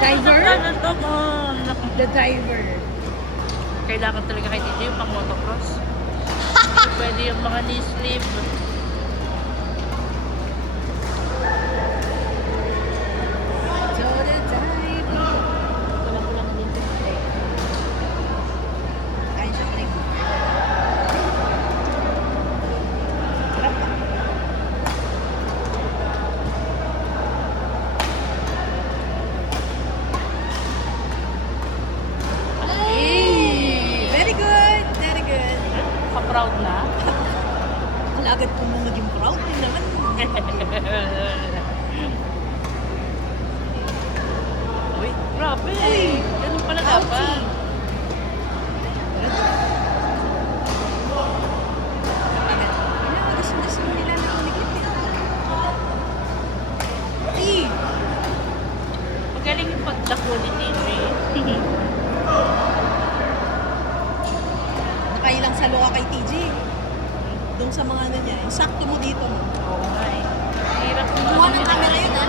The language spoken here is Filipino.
Driver? The driver. Kailangan talaga kay DJ yung pang motocross. Hindi pwede yung mga knee sleeve. So the driver. Kulang-kulang din sa steak. Kain siya ulit. Sarap pa. Hey! Very good! Very good. Pa-proud na. Ang agad ko nung naging proud din naman. Uy, grabe. Uy. Ganun pala dapat. Gusto nila na ulit. Hey! Magaling yung pagdako ni DJ. Nakailang salo ka kay TJ. Doon sa mga ano niya. Sakto mo dito. No? Oo nga eh. Hirap Kuha ng camera yun, ha?